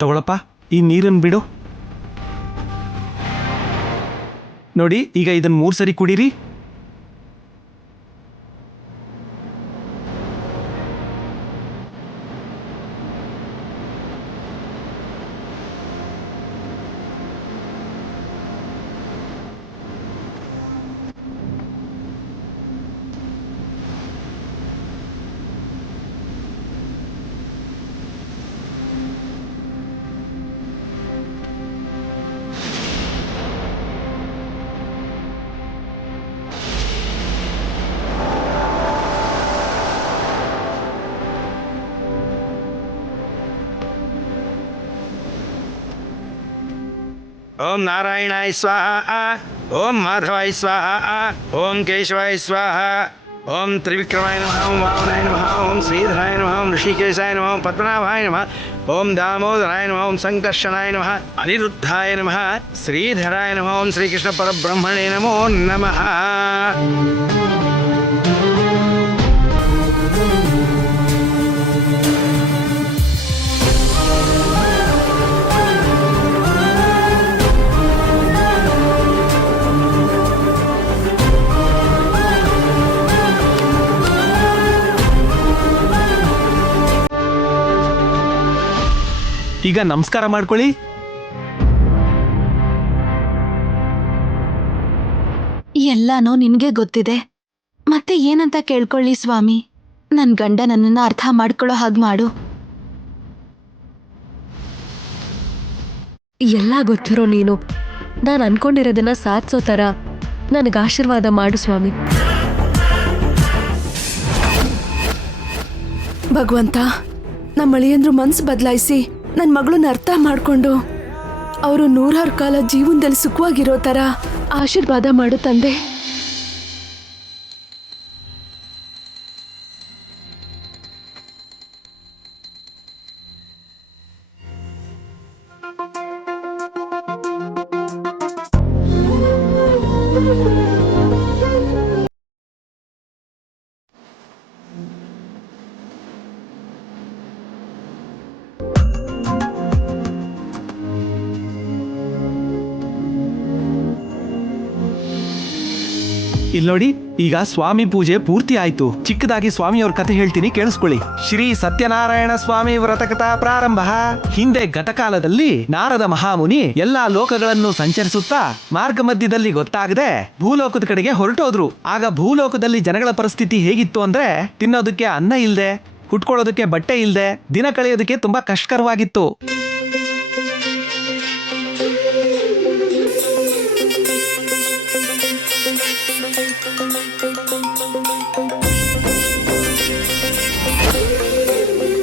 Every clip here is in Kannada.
ತಗೊಳಪ್ಪ, ಈ ನೀರನ್ನು ಬಿಡು. ನೋಡಿ, ಈಗ ಇದನ್ನು 3 ಸರಿ ಕುಡೀರಿ. ಓಂ ನಾರಾಯಣಾಯ ಸ್ವಾಹ, ಓಂ ಮಾಧವಾಯ ಸ್ವಾಹ, ಓಂ ಕೇಶವಾಯ ಸ್ವಾಹ, ಓಂ ತ್ರಿವಿಕ್ರಮಾಯ ನಮಃ, ಓಂ ವಾಮನಾಯ ನಮಃ, ಓಂ ಶ್ರೀಧರಾಯ ನಮಃ, ಓಂ ಋಷಿಕೇಶಾಯ ನಮಃ, ಓಂ ಪದ್ಮನಾಭಾಯ ನಮಃ, ಓಂ ದಾಮೋದರಾಯ ನಮಃ, ಓಂ ಸಂಕರ್ಷಣಾಯ ನಮಃ, ಅನಿರುದ್ಧಾಯ ನಮಃ, ಶ್ರೀಧರಾಯ ನಮಃ, ಓಂ ಶ್ರೀಕೃಷ್ಣ ಪರಬ್ರಹ್ಮಣೇ ನಮೋ ನಮಃ. ಈಗ ನಮಸ್ಕಾರ ಮಾಡ್ಕೊಳ್ಳಿ. ಎಲ್ಲಾನೂ ನಿನ್ಗೆ ಗೊತ್ತಿದೆ, ಮತ್ತೆ ಏನಂತ ಕೇಳ್ಕೊಳ್ಳಿ ಸ್ವಾಮಿ. ನನ್ ಗಂಡ ನನ್ನನ್ನ ಅರ್ಥ ಮಾಡ್ಕೊಳ್ಳೋ ಹಾಗೆ ಮಾಡು. ಎಲ್ಲ ಗೊತ್ತಿರೋ ನೀನು ನಾನು ಅನ್ಕೊಂಡಿರೋದನ್ನ ಸಾಧಿಸೋ ಥರ ನನಗೆ ಆಶೀರ್ವಾದ ಮಾಡು ಸ್ವಾಮಿ. ಭಗವಂತ, ನಮ್ಮ ಅಳಿಯಂದ್ರು ಮನ್ಸು ಬದಲಾಯಿಸಿ ನನ್ನ ಮಗಳನ್ನ ಅರ್ಥ ಮಾಡ್ಕೊಂಡು ಅವರು 100 ಕಾಲ ಜೀವನದಲ್ಲಿ ಸುಖವಾಗಿರೋ ಥರ ಆಶೀರ್ವಾದ ಮಾಡು ತಂದೆ. ಇಲ್ಲಿ ನೋಡಿ, ಈಗ ಸ್ವಾಮಿ ಪೂಜೆ ಪೂರ್ತಿ ಆಯ್ತು. ಚಿಕ್ಕದಾಗಿ ಸ್ವಾಮಿಯವ್ರ ಕಥೆ ಹೇಳ್ತೀನಿ, ಕೇಳಿಸ್ಕೊಳ್ಳಿ. ಶ್ರೀ ಸತ್ಯನಾರಾಯಣ ಸ್ವಾಮಿ ವ್ರತಕಥಾ ಪ್ರಾರಂಭ. ಹಿಂದೆ ಗತಕಾಲದಲ್ಲಿ ನಾರದ ಮಹಾಮುನಿ ಎಲ್ಲಾ ಲೋಕಗಳನ್ನು ಸಂಚರಿಸುತ್ತಾ ಮಾರ್ಗ ಮಧ್ಯದಲ್ಲಿ ಗೊತ್ತಾಗದೆ ಭೂಲೋಕದ ಕಡೆಗೆ ಹೊರಟೋದ್ರು. ಆಗ ಭೂಲೋಕದಲ್ಲಿ ಜನಗಳ ಪರಿಸ್ಥಿತಿ ಹೇಗಿತ್ತು ಅಂದ್ರೆ, ತಿನ್ನೋದಕ್ಕೆ ಅನ್ನ ಇಲ್ದೆ, ಹುಟ್ಕೊಳ್ಳೋದಕ್ಕೆ ಬಟ್ಟೆ ಇಲ್ದೆ, ದಿನ ಕಳೆಯೋದಕ್ಕೆ ತುಂಬಾ ಕಷ್ಟಕರವಾಗಿತ್ತು.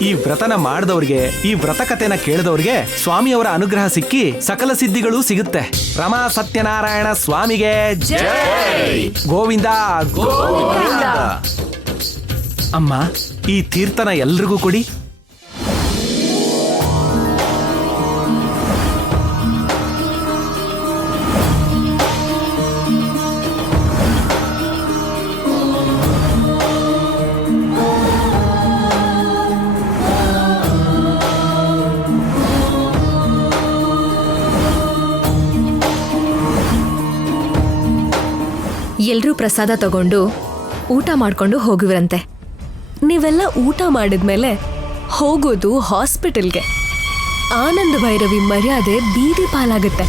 ಈ ವ್ರತನ ಮಾಡಿದವ್ರಿಗೆ, ಈ ವ್ರತ ಕಥೆನ ಕೇಳಿದವ್ರಿಗೆ ಸ್ವಾಮಿಯವರ ಅನುಗ್ರಹ ಸಿಕ್ಕಿ ಸಕಲ ಸಿದ್ಧಿಗಳು ಸಿಗುತ್ತೆ. ರಮಾ ಸತ್ಯನಾರಾಯಣ ಸ್ವಾಮಿಗೆ ಜೈ. ಗೋವಿಂದ ಗೋವಿಂದ. ಅಮ್ಮ, ಈ ತೀರ್ಥನ ಎಲ್ರಿಗೂ ಕೊಡಿ. ಎಲ್ರೂ ಪ್ರಸಾದ ತಗೊಂಡು ಊಟ ಮಾಡ್ಕೊಂಡು ಹೋಗುವಿರಂತೆ. ನೀವೆಲ್ಲ ಊಟ ಮಾಡಿದ್ಮೇಲೆ ಹೋಗೋದು ಹಾಸ್ಪಿಟಲ್ಗೆ. ಆನಂದ ಭೈರವಿ ಮರ್ಯಾದೆ ಬೀದಿ ಪಾಲಾಗುತ್ತೆ.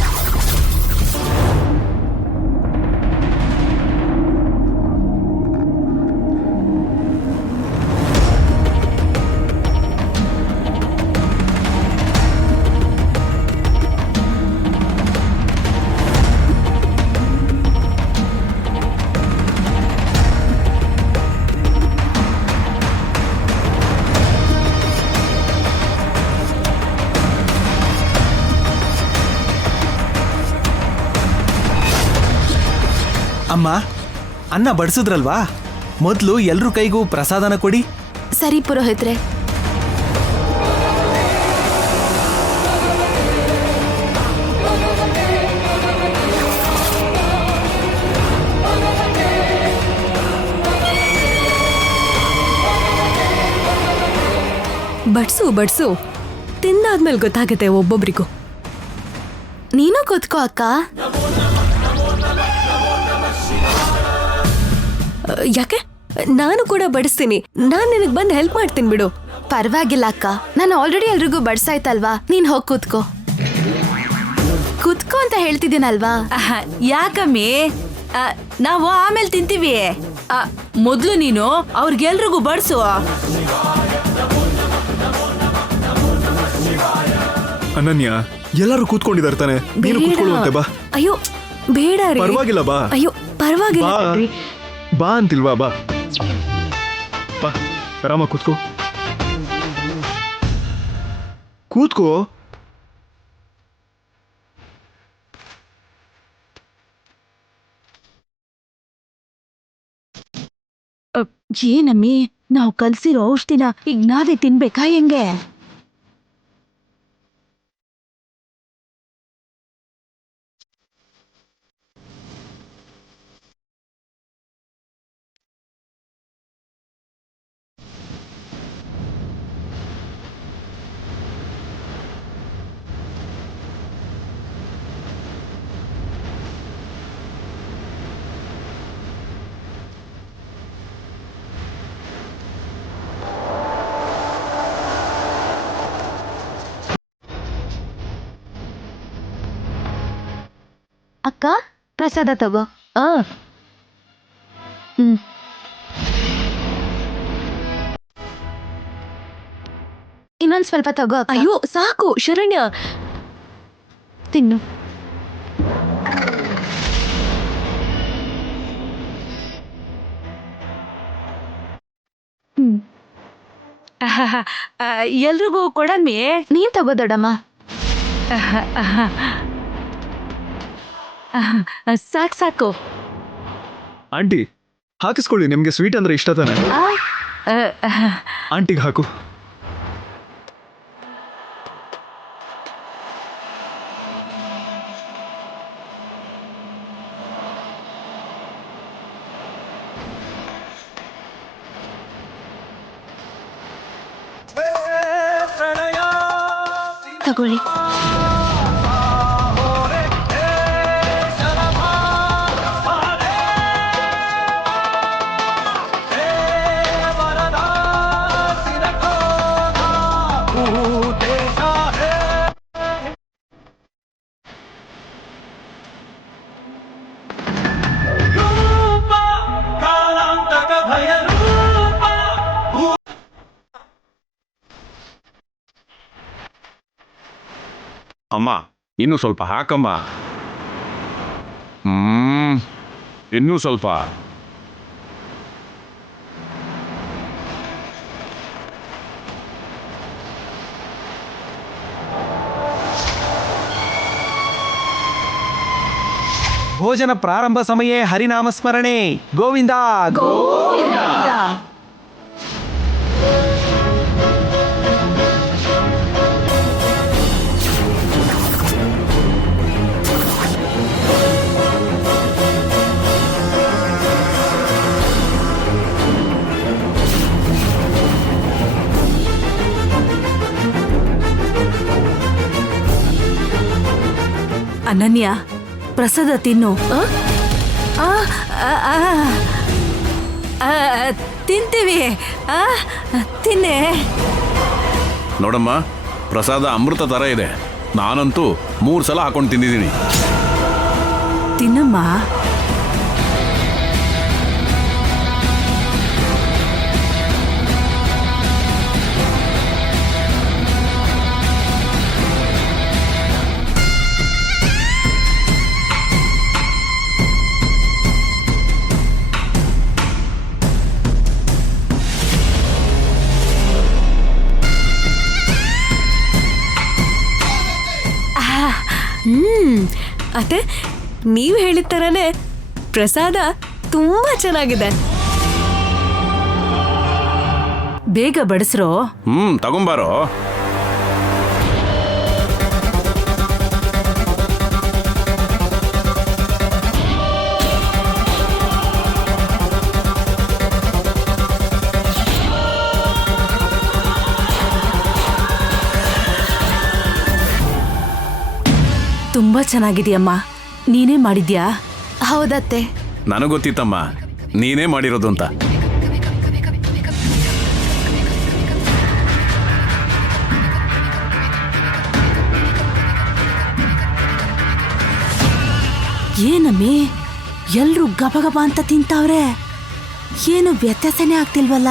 ಅಮ್ಮ, ಅನ್ನ ಬಡಿಸಿದ್ರಲ್ವಾ, ಮೊದಲು ಎಲ್ರೂ ಕೈಗೂ ಪ್ರಸಾದನ ಕೊಡಿ. ಸರಿ ಪುರೋಹಿತ್ರೆ. ಬಡ್ಸು ತಿಂದಾದ್ಮೇಲೆ ಗೊತ್ತಾಗುತ್ತೆ ಒಬ್ಬೊಬ್ರಿಗೂ. ನೀನು ಕೂತ್ಕೋ ಅಕ್ಕ. ಯಾಕೆ? ನಾನು ಕೂಡ ಬಡಿಸ್ತೀನಿ. ನಾನ್ ನಿನಗ್ ಬಂದು ಹೆಲ್ಪ್ ಮಾಡ್ತೀನಿ ಬಿಡು. ಪರವಾಗಿಲ್ಲ ಅಕ್ಕ, ನಾನು ಆಲ್ರೆಡಿ ಎಲ್ರಿಗೂ ಬಡ್ಸಾಯ್ತಲ್ವಾ, ನೀನ್ ಹೋಗ್ ಕೂತ್ಕೋ. ಕೂತ್ಕೋ ಅಂತ ಹೇಳ್ತಿದ್ದೀನಲ್ವಾ. ಯಾಕಮ್ಮಿ, ನಾವು ಆಮೇಲೆ ತಿಂತೀವಿ. ಮೊದ್ಲು ನೀನು ಅವ್ರಿಗೆಲ್ರಿಗೂ ಬಡ್ಸು. ಅನನ್ಯ, ಎಲ್ಲರೂ ಕೂತ್ಕೊಂಡಿದ್ದಾರೆ ತಾನೆ, ನೀನು ಕೂತ್ಕೊಳ್ಳುವಂತೆ ಬಾ. ಅಯ್ಯೋ ಬೇಡ ರೀ. ಪರವಾಗಿಲ್ಲ ಬಾ. ಅಯ್ಯೋ ಪರವಾಗಿಲ್ಲ ಬಾ ರೀ. ಬಾ ಅಂತಿಲ್ವಾ, ಬಾ ಬಾ, ಆರಾಮ ಕೂತ್ಕೋ. ಕೂತ್ಕೋ. ಏನಮ್ಮಿ, ನಾವು ಕಲ್ಸಿರೋ ಔಷಧಿನ ಈಗ ನಾವೇ ತಿನ್ಬೇಕಾ ಹೆಂಗೆ? ಅಕ್ಕ, ಪ್ರಸಾದ ತಗೋ. ಇನ್ನೊಂದ್ ಸ್ವಲ್ಪ ತಗೋ ಅಕ್ಕ. ಅಯ್ಯೋ ಸಾಕು ಶರಣ್ಯ, ತಿನ್ನು. ಎಲ್ರಿಗೂ ಕೊಡಮ್ಮಿ. ನೀನ್ ತಗೋ ದೊಡ್ಡಮ್ಮ. ಸಾಕು ಸಾಕು. ಆಂಟಿ, ಹಾಕಿಸ್ಕೊಳ್ಳಿ, ನಿಮ್ಗೆ ಸ್ವೀಟ್ ಅಂದ್ರೆ ಇಷ್ಟ ತಾನೆ? ಆಂಟಿಗೆ ಹಾಕು. ತಗೊಳ್ಳಿ. ಅಮ್ಮ, ಇನ್ನೂ ಸ್ವಲ್ಪ ಹಾಕಮ್ಮ. ಇನ್ನೂ ಸ್ವಲ್ಪ. ಭೋಜನ ಪ್ರಾರಂಭ ಸಮಯೇ ಹರಿನಾಮ ಸ್ಮರಣೆ. ಗೋವಿಂದ ಗೋವಿಂದ. ಅನನ್ಯ, ಪ್ರಸಾದ ತಿನ್ನು. ತಿಂತೀವಿ. ತಿನ್ನೆ. ನೋಡಮ್ಮ, ಪ್ರಸಾದ ಅಮೃತ ಥರ ಇದೆ. ನಾನಂತೂ 3 ಸಲ ಹಾಕೊಂಡು ತಿಂದಿದ್ದೀನಿ. ತಿನ್ನಮ್ಮ. ಅತ್ತೆ, ನೀವು ಹೇಳಿದ ಥರನೇ ಪ್ರಸಾದ ತುಂಬಾ ಚೆನ್ನಾಗಿದೆ. ಬೇಗ ಬಡಿಸ್ರೋ. ತಗೊಂಬಾರೋ. ತುಂಬಾ ಚೆನ್ನಾಗಿದೆಯಮ್ಮ. ನೀನೇ ಮಾಡಿದ್ಯಾ? ಹೌದತ್ತೆ. ನನಗೆ ಗೊತ್ತಿತ್ತಮ್ಮ ನೀನೇ ಮಾಡಿರೋದು ಅಂತ. ಏನಮ್ಮಿ ಎಲ್ರು ಗಬಗಬ ಅಂತ ತಿಂತಾವ್ರೆ, ಏನು ವ್ಯತ್ಯಾಸನೇ ಆಗ್ತಿಲ್ವಲ್ಲ?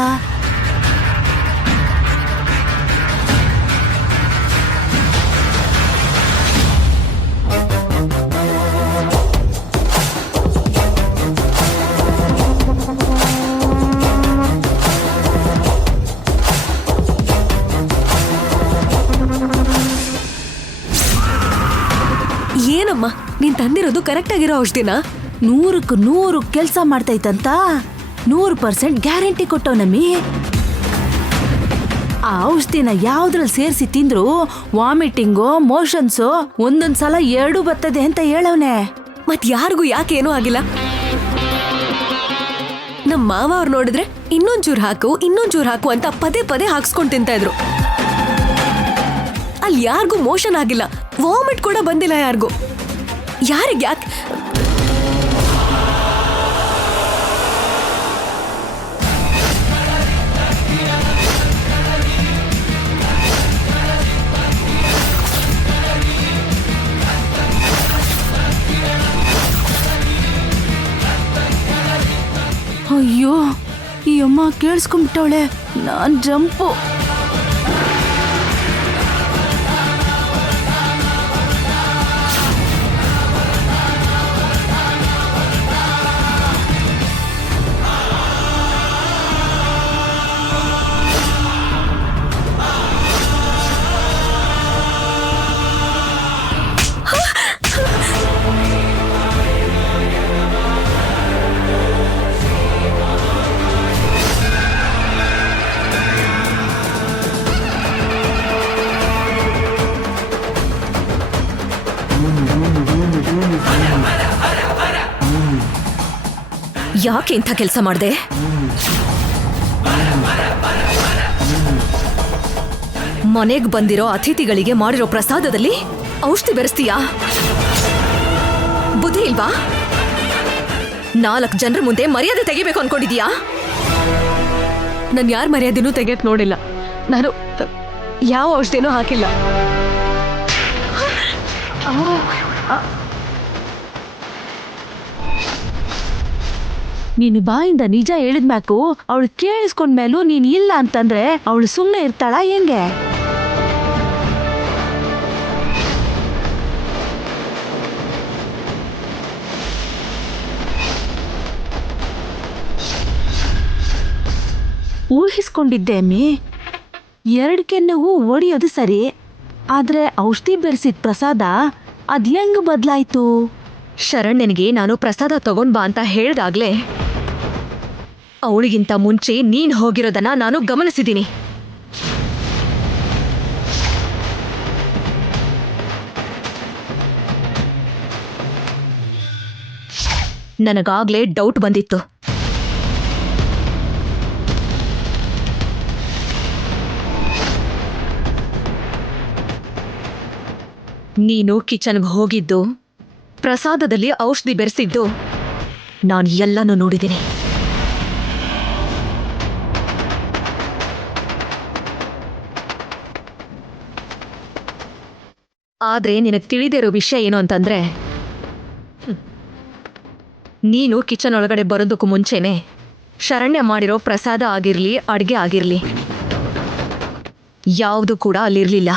ಏನಮ್ಮ ನೀನ್ ತಂದಿರೋದು ಕರೆಕ್ಟ್ ಆಗಿರೋ ಔಷಧಿನ? 100ಕ್ಕೆ 100 ಕೆಲಸ ಮಾಡ್ತೈತಂತ 100% ಗ್ಯಾರಂಟಿ ಕೊಟ್ಟವನಮ್ಮಿ. ಆ ಔಷಧಿನ ಯಾವ್ದ್ರಲ್ಲಿ ಸೇರಿಸಿ ತಿಂದ್ರು ವಾಮಿಟಿಂಗು ಮೋಷನ್ಸು ಒಂದೊಂದ್ಸಲ 2 ಬರ್ತದೆ ಅಂತ ಹೇಳವ್ನೆ. ಮತ್ ಯಾರಿಗೂ ಯಾಕೇನೂ ಆಗಿಲ್ಲ? ನಮ್ ಮಾವ ಅವ್ರು ನೋಡಿದ್ರೆ ಇನ್ನೊಂಚೂರು ಹಾಕು ಅಂತ ಪದೇ ಪದೇ ಹಾಕ್ಸ್ಕೊಂಡ್ ತಿಂತಾ ಇದ್ರು. ಅಲ್ಲಿ ಯಾರಿಗೂ ಮೋಷನ್ ಆಗಿಲ್ಲ, ವಾಮಿಟ್ ಕೂಡ ಬಂದಿಲ್ಲ ಯಾರಿಗೂ. ಯಾರಿಗೆ ಯಾಕೆ? ಅಯ್ಯೋ ಈ ಅಮ್ಮ ಕೇಳಿಸ್ಕೊಂಡ್ಬಿಟ್ಟವಳೆ, ನಾನ್ ಜಂಪು. ಯಾಕೆ ಇಂಥ ಕೆಲಸ ಮಾಡ್ದೆ? ಮನೆಗ್ ಬಂದಿರೋ ಅತಿಥಿಗಳಿಗೆ ಮಾಡಿರೋ ಪ್ರಸಾದದಲ್ಲಿ ಔಷಧಿ ಬೆರೆಸ್ತೀಯಾ? ಬುದ್ಧಿ ಇಲ್ವಾ? 4 ಜನರ ಮುಂದೆ ಮರ್ಯಾದೆ ತೆಗಿಬೇಕು ಅನ್ಕೊಂಡಿದೀಯಾ? ನಾನು ಯಾರ ಮರ್ಯಾದೆನೂ ತೆಗೆಯಕ್ ನೋಡಿಲ್ಲ. ನಾನು ಯಾವ ಔಷಧಿನೂ ಹಾಕಿಲ್ಲ. ನೀನು ಬಾಯಿಂದ ನಿಜ ಹೇಳಿದ್ಮ್ಯಾಕು ಅವಳು ಕೇಳಿಸ್ಕೊಂಡ್ಮೇಲೂ ನೀನ್ ಇಲ್ಲ ಅಂತಂದ್ರೆ ಅವಳು ಸುಮ್ಮನೆ ಇರ್ತಾಳ ಹೆಂಗೆ? ಊಹಿಸ್ಕೊಂಡಿದ್ದೆ ಅಮ್ಮಿ, 2 ಕೆನ್ನೆಗೂ ಒಡೆಯೋದು ಸರಿ, ಆದ್ರೆ ಔಷಧಿ ಬೆರೆಸಿದ ಪ್ರಸಾದ ಅದ್ ಹೆಂಗ್ ಬದಲಾಯ್ತು? ಶರಣ್ಯನಿಗೆ ನಾನು ಪ್ರಸಾದ ತಗೊಂಡ್ ಬಾ ಅಂತ ಹೇಳ್ದಾಗ್ಲೇ ಅವಳಿಗಿಂತ ಮುಂಚೆ ನೀನ್ ಹೋಗಿರೋದನ್ನ ನಾನು ಗಮನಿಸಿದ್ದೀನಿ. ನನಗಾಗ್ಲೇ ಡೌಟ್ ಬಂದಿತ್ತು. ನೀನು ಕಿಚನ್ಗೆ ಹೋಗಿದ್ದು, ಪ್ರಸಾದದಲ್ಲಿ ಔಷಧಿ ಬೆರೆಸಿದ್ದು ನಾನು ಎಲ್ಲನೂ ನೋಡಿದ್ದೀನಿ. ಆದ್ರೆ ನಿನಗೆ ತಿಳಿದಿರೋ ವಿಷಯ ಏನು ಅಂತಂದ್ರೆ, ನೀನು ಕಿಚನ್ ಒಳಗಡೆ ಬರೋದಕ್ಕೂ ಮುಂಚೆನೆ ಶರಣ್ಯ ಮಾಡಿರೋ ಪ್ರಸಾದ ಆಗಿರ್ಲಿ ಅಡ್ಗೆ ಆಗಿರ್ಲಿ ಯಾವುದು ಕೂಡ ಅಲ್ಲಿರ್ಲಿಲ್ಲ.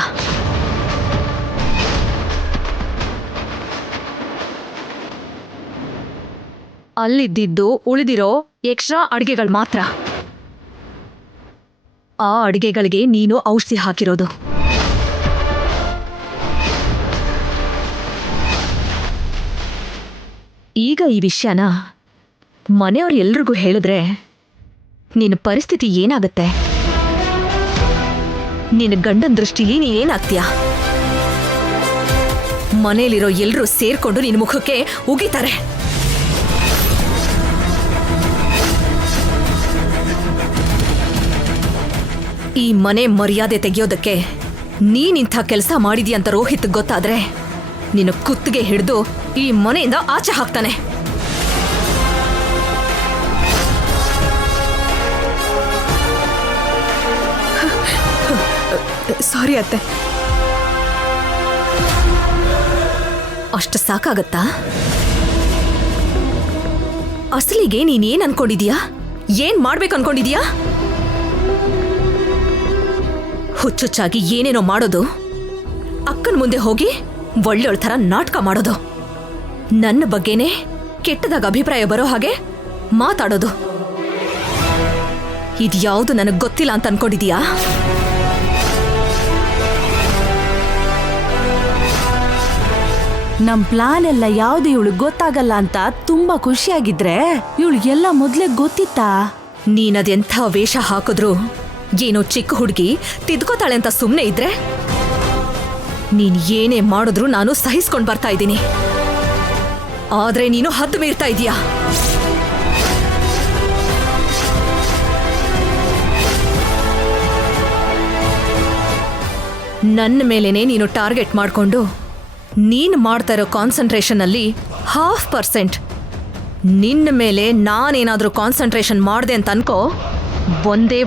ಅಲ್ಲಿದ್ದಿದ್ದು ಉಳಿದಿರೋ ಎಕ್ಸ್ಟ್ರಾ ಅಡುಗೆಗಳು ಮಾತ್ರ. ಆ ಅಡುಗೆಗಳಿಗೆ ನೀನು ಔಷಧಿ ಹಾಕಿರೋದು. ಈಗ ಈ ವಿಷಯನ ಮನೆಯವ್ರು ಎಲ್ರಿಗೂ ಹೇಳಿದ್ರೆ ನಿನ್ನ ಪರಿಸ್ಥಿತಿ ಏನಾಗತ್ತೆ? ನಿನ್ನ ಗಂಡನ ದೃಷ್ಟಿಲಿ ನೀನೇನಾಗ್ತೀಯ? ಮನೇಲಿರೋ ಎಲ್ರೂ ಸೇರ್ಕೊಂಡು ನಿನ್ನ ಮುಖಕ್ಕೆ ಉಗಿತಾರೆ. ಈ ಮನೆ ಮರ್ಯಾದೆ ತೆಗೆಯೋದಕ್ಕೆ ನೀನಿಂಥ ಕೆಲಸ ಮಾಡಿದ್ಯಂತ ರೋಹಿತ್ ಗೊತ್ತಾದ್ರೆ ನಿನ್ನ ಕುತ್ತಿಗೆ ಹಿಡಿದು ಈ ಮನೆಯಿಂದ ಆಚೆ ಹಾಕ್ತಾನೆ. ಸಾರಿ ಅತ್ತೆ. ಅಷ್ಟು ಸಾಕಾಗತ್ತಾ? ಅಸಲಿಗೆ ನೀನೇನ್ ಅನ್ಕೊಂಡಿದೀಯಾ? ಏನ್ ಮಾಡ್ಬೇಕು ಅನ್ಕೊಂಡಿದೀಯಾ? ಹುಚ್ಚುಚ್ಚಾಗಿ ಏನೇನೋ ಮಾಡೋದು, ಅಕ್ಕನ ಮುಂದೆ ಹೋಗಿ ಒಳ್ಳೆಯೊಳ ಥರ ನಾಟಕ ಮಾಡೋದು, ನನ್ನ ಬಗ್ಗೆನೇ ಕೆಟ್ಟದಾಗ ಅಭಿಪ್ರಾಯ ಬರೋ ಹಾಗೆ ಮಾತಾಡೋದು, ಇದ್ಯಾವುದು ನನಗೆ ಗೊತ್ತಿಲ್ಲ ಅಂತ ಅನ್ಕೊಂಡಿದೀಯಾ? ನಮ್ ಪ್ಲಾನ್ ಎಲ್ಲ ಯಾವ್ದು ಇವಳು ಗೊತ್ತಾಗಲ್ಲ ಅಂತ ತುಂಬಾ ಖುಷಿಯಾಗಿದ್ರೆ ಇವಳಿಗೆಲ್ಲ ಮೊದ್ಲೇ ಗೊತ್ತಿತ್ತಾ? ನೀನದೆಂಥ ವೇಷ ಹಾಕಿದ್ರು ಏನೋ ಚಿಕ್ಕ ಹುಡುಗಿ ತಿದ್ಕೋತಾಳೆ ಅಂತ ಸುಮ್ಮನೆ ಇದ್ರೆ ನೀನ್ ಏನೇ ಮಾಡಿದ್ರು ನಾನು ಸಹಿಸ್ಕೊಂಡ್ ಬರ್ತಾ ಇದ್ದೀನಿ. ಆದ್ರೆ ನೀನು ಹದ್ದು ಮೀರ್ತಾ ಇದೀಯಾ. ನನ್ನ ಮೇಲೇನೆ ನೀನು ಟಾರ್ಗೆಟ್ ಮಾಡ್ಕೊಂಡು ನೀನು ಮಾಡ್ತಾ ಇರೋ ಕಾನ್ಸಂಟ್ರೇಷನ್ ಅಲ್ಲಿ 0.5% ನಿನ್ನ ಮೇಲೆ ನಾನೇನಾದ್ರೂ ಕಾನ್ಸಂಟ್ರೇಷನ್ ಮಾಡಿದೆ ಅಂತ ಅನ್ಕೋ, ಒಂದೇ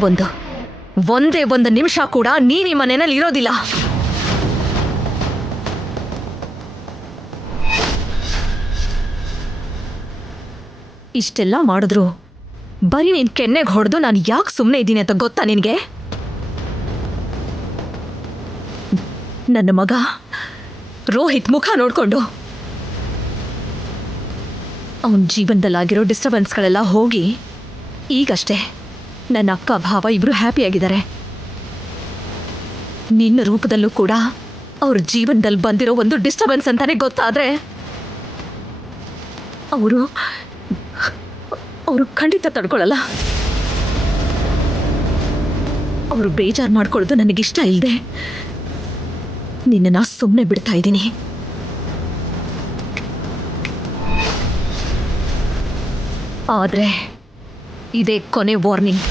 ಒಂದು ನಿಮಿಷ ಕೂಡ ನೀನ್ ಈ ಮನೆಯಲ್ಲಿ ಇರೋದಿಲ್ಲ. ಇಷ್ಟೆಲ್ಲ ಮಾಡಿದ್ರು ಬರೀ ನೀನ್ ಕೆನ್ನೆಗೆ ಹೊಡೆದು ನಾನು ಯಾಕೆ ಸುಮ್ಮನೆ ಇದ್ದೀನಿ ಅಂತ ಗೊತ್ತಾ ನಿನಗೆ? ನನ್ನ ಮಗ ರೋಹಿತ್ ಮುಖ ನೋಡ್ಕೊಂಡು ಅವನ ಜೀವನದಲ್ಲಾಗಿರೋ ಡಿಸ್ಟರ್ಬೆನ್ಸ್ಗಳೆಲ್ಲ ಹೋಗಿ ಈಗಷ್ಟೇ ನನ್ನ ಅಕ್ಕ ಭಾವ ಇಬ್ರು ಹ್ಯಾಪಿಯಾಗಿದ್ದಾರೆ. ನಿನ್ನ ರೂಪದಲ್ಲೂ ಕೂಡ ಅವ್ರ ಜೀವನದಲ್ಲಿ ಬಂದಿರೋ ಒಂದು ಡಿಸ್ಟರ್ಬೆನ್ಸ್ ಅಂತಾನೆ ಗೊತ್ತಾದ್ರೆ ಅವರು ಖಂಡಿತ ತಡ್ಕೊಳ್ಳಲ್ಲ. ಅವರು ಬೇಜಾರು ಮಾಡ್ಕೊಳ್ಳೋದು ನನಗಿಷ್ಟ ಇಲ್ಲದೆ ನಿನ್ನನ್ನು ಸುಮ್ಮನೆ ಬಿಡ್ತಾ ಇದ್ದೀನಿ. ಆದ್ರೆ ಇದೇ ಕೊನೆ ವಾರ್ನಿಂಗ್.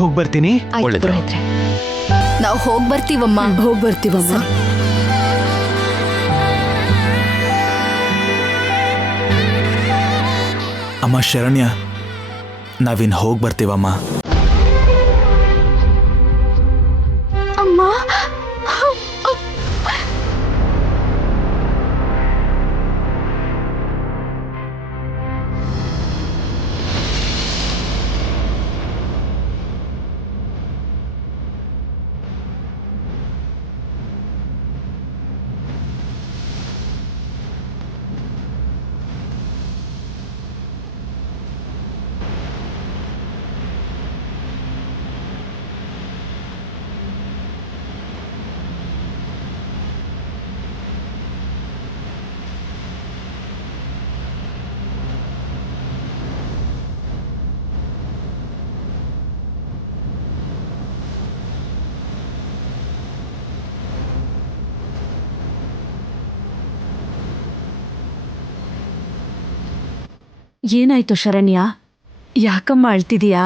ಹೋಗಿ ಬರ್ತೀನಿ. ಆಯ್ತು ಪುರೋಹಿತ್ರೆ. ನಾವು ಹೋಗಿ ಬರ್ತೀವಮ್ಮ. ಹೋಗಿ ಬರ್ತೀವಮ್ಮ. ಅಮ್ಮ ಶರಣ್ಯ, ನಾವಿನ್ ಹೋಗಿ ಬರ್ತೀವಮ್ಮ. ಅಮ್ಮ, ಏನಾಯ್ತು ಶರಣ್ಯ? ಯಾಕಮ್ಮ ಅಳ್ತಿದೀಯಾ?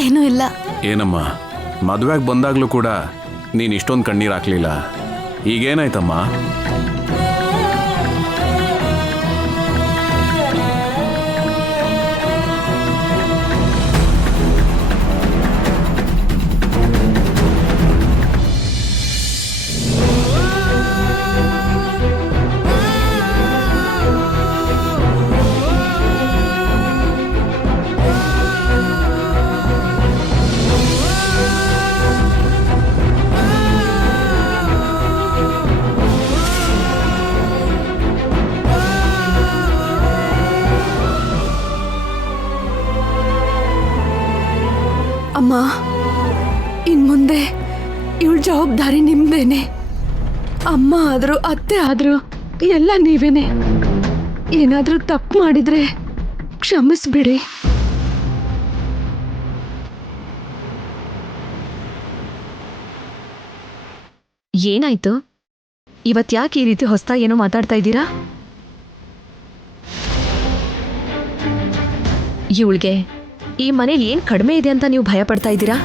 ಏನೂ ಇಲ್ಲ. ಏನಮ್ಮ, ಮದುವೆಗೆ ಬಂದಾಗ್ಲೂ ಕೂಡ ನೀನು ಇಷ್ಟೊಂದು ಕಣ್ಣೀರು ಹಾಕ್ಲಿಲ್ಲ, ಈಗೇನಾಯ್ತಮ್ಮ? ಇನ್ ಮುಂದೆ ಇವಳ ಜವಾಬ್ದಾರಿ ನಿಮ್ದೇನೆ. ಅಮ್ಮ ಆದ್ರು ಅತ್ತೆ ಆದ್ರು ಎಲ್ಲ ನೀವೇನೆ. ಏನಾದ್ರೂ ತಪ್ಪು ಮಾಡಿದ್ರೆ ಕ್ಷಮಿಸ್ಬಿಡಿ. ಏನಾಯ್ತು? ಇವತ್ ಯಾಕೆ ಈ ರೀತಿ ಹೊಸ್ದಾಗಿ ಏನೋ ಮಾತಾಡ್ತಾ ಇದ್ದೀರಾ? ಇವಳಿಗೆ ಈ ಮನೇಲಿ ಏನ್ ಕಡಿಮೆ ಇದೆ ಅಂತ ನೀವು ಭಯ ಪಡ್ತಾ ಇದ್ದೀರಾ?